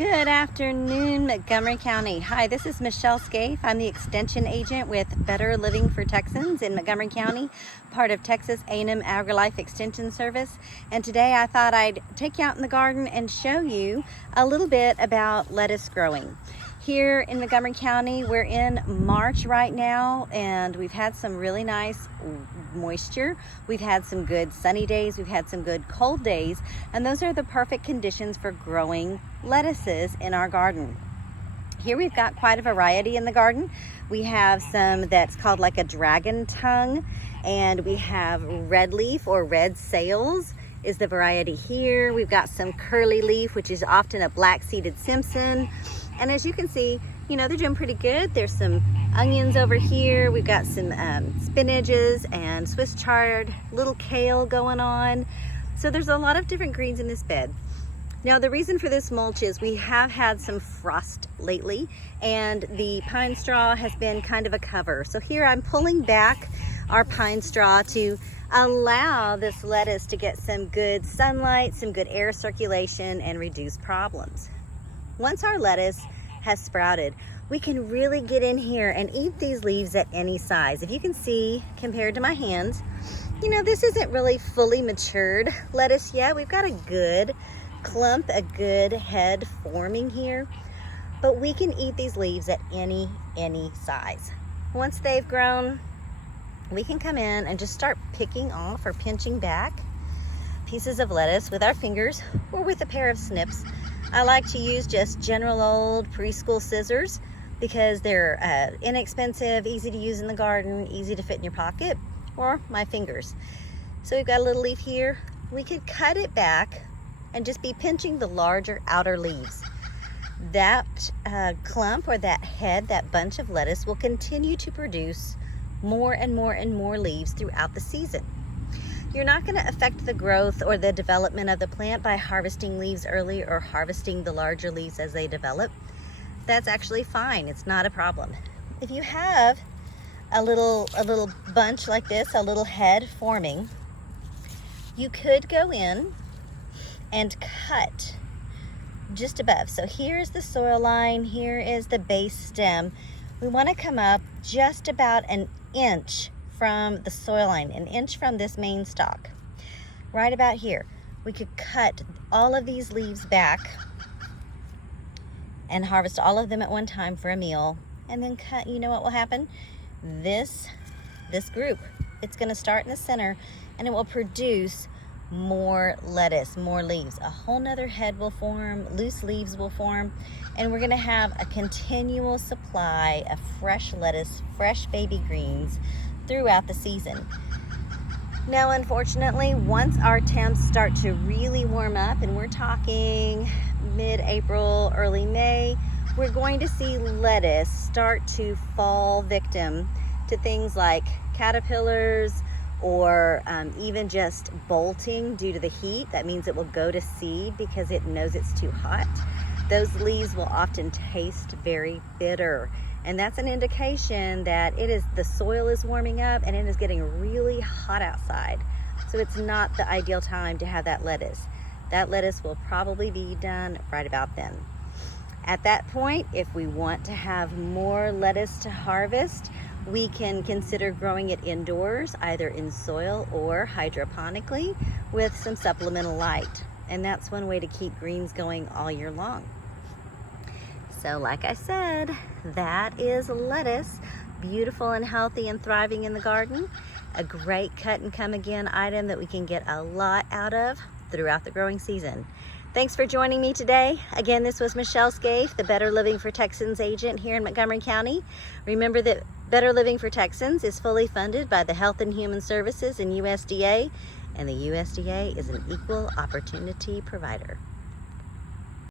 Good afternoon, Montgomery County. Hi, this is Michelle Scaife. I'm the Extension Agent with Better Living for Texans in Montgomery County, part of Texas A&M AgriLife Extension Service. And today I thought I'd take you out in the garden and show you a little bit about lettuce growing. Here in Montgomery County, we're in March right now, and we've had some really nice moisture. We've had some good sunny days. We've had some good cold days, and those are the perfect conditions for growing lettuces in our garden. Here we've got quite a variety in the garden. We have some that's called like a dragon tongue, and we have red leaf or red sails is the variety here. We've got some curly leaf, which is often a black-seeded Simpson. And as you can see, you know, they're doing pretty good. There's some onions over here. We've got some spinaches and Swiss chard, little kale going on. So there's a lot of different greens in this bed. Now, the reason for this mulch is we have had some frost lately, and the pine straw has been kind of a cover. So here I'm pulling back our pine straw to allow this lettuce to get some good sunlight, some good air circulation, and reduce problems. Once our lettuce has sprouted, we can really get in here and eat these leaves at any size. If you can see, compared to my hands, you know, this isn't really fully matured lettuce yet. We've got a good clump, a good head forming here, but we can eat these leaves at any size. Once they've grown, we can come in and just start picking off or pinching back pieces of lettuce with our fingers or with a pair of snips. I like to use just general old preschool scissors because they're inexpensive, easy to use in the garden, easy to fit in your pocket, or my fingers. So we've got a little leaf here. We could cut it back and just be pinching the larger outer leaves. That clump or that head, that bunch of lettuce will continue to produce more and more and more leaves throughout the season. You're not going to affect the growth or the development of the plant by harvesting leaves early or harvesting the larger leaves as they develop. That's actually fine. It's not a problem. If you have a little bunch like this, a little head forming, you could go in and cut just above. So here's the soil line, here is the base stem. We want to come up just about an inch from the soil line, an inch from this main stalk. Right about here, we could cut all of these leaves back and harvest all of them at one time for a meal, and then cut. You know what will happen? This group, it's going to start in the center, and it will produce more lettuce, more leaves. A whole nother head will form, loose leaves will form, and we're going to have a continual supply of fresh lettuce, fresh baby greens throughout the season. Now, unfortunately, once our temps start to really warm up, and we're talking mid-April, early May, we're going to see lettuce start to fall victim to things like caterpillars or even just bolting due to the heat. That means it will go to seed because it knows it's too hot. Those leaves will often taste very bitter. And that's an indication that the soil is warming up and it is getting really hot outside. So it's not the ideal time to have that lettuce. That lettuce will probably be done right about then. At that point, if we want to have more lettuce to harvest, we can consider growing it indoors, either in soil or hydroponically with some supplemental light. And that's one way to keep greens going all year long. So like I said, that is lettuce, beautiful and healthy and thriving in the garden. A great cut and come again item that we can get a lot out of throughout the growing season. Thanks for joining me today. Again, this was Michelle Scaife, the Better Living for Texans agent here in Montgomery County. Remember that Better Living for Texans is fully funded by the Health and Human Services and USDA, and the USDA is an equal opportunity provider.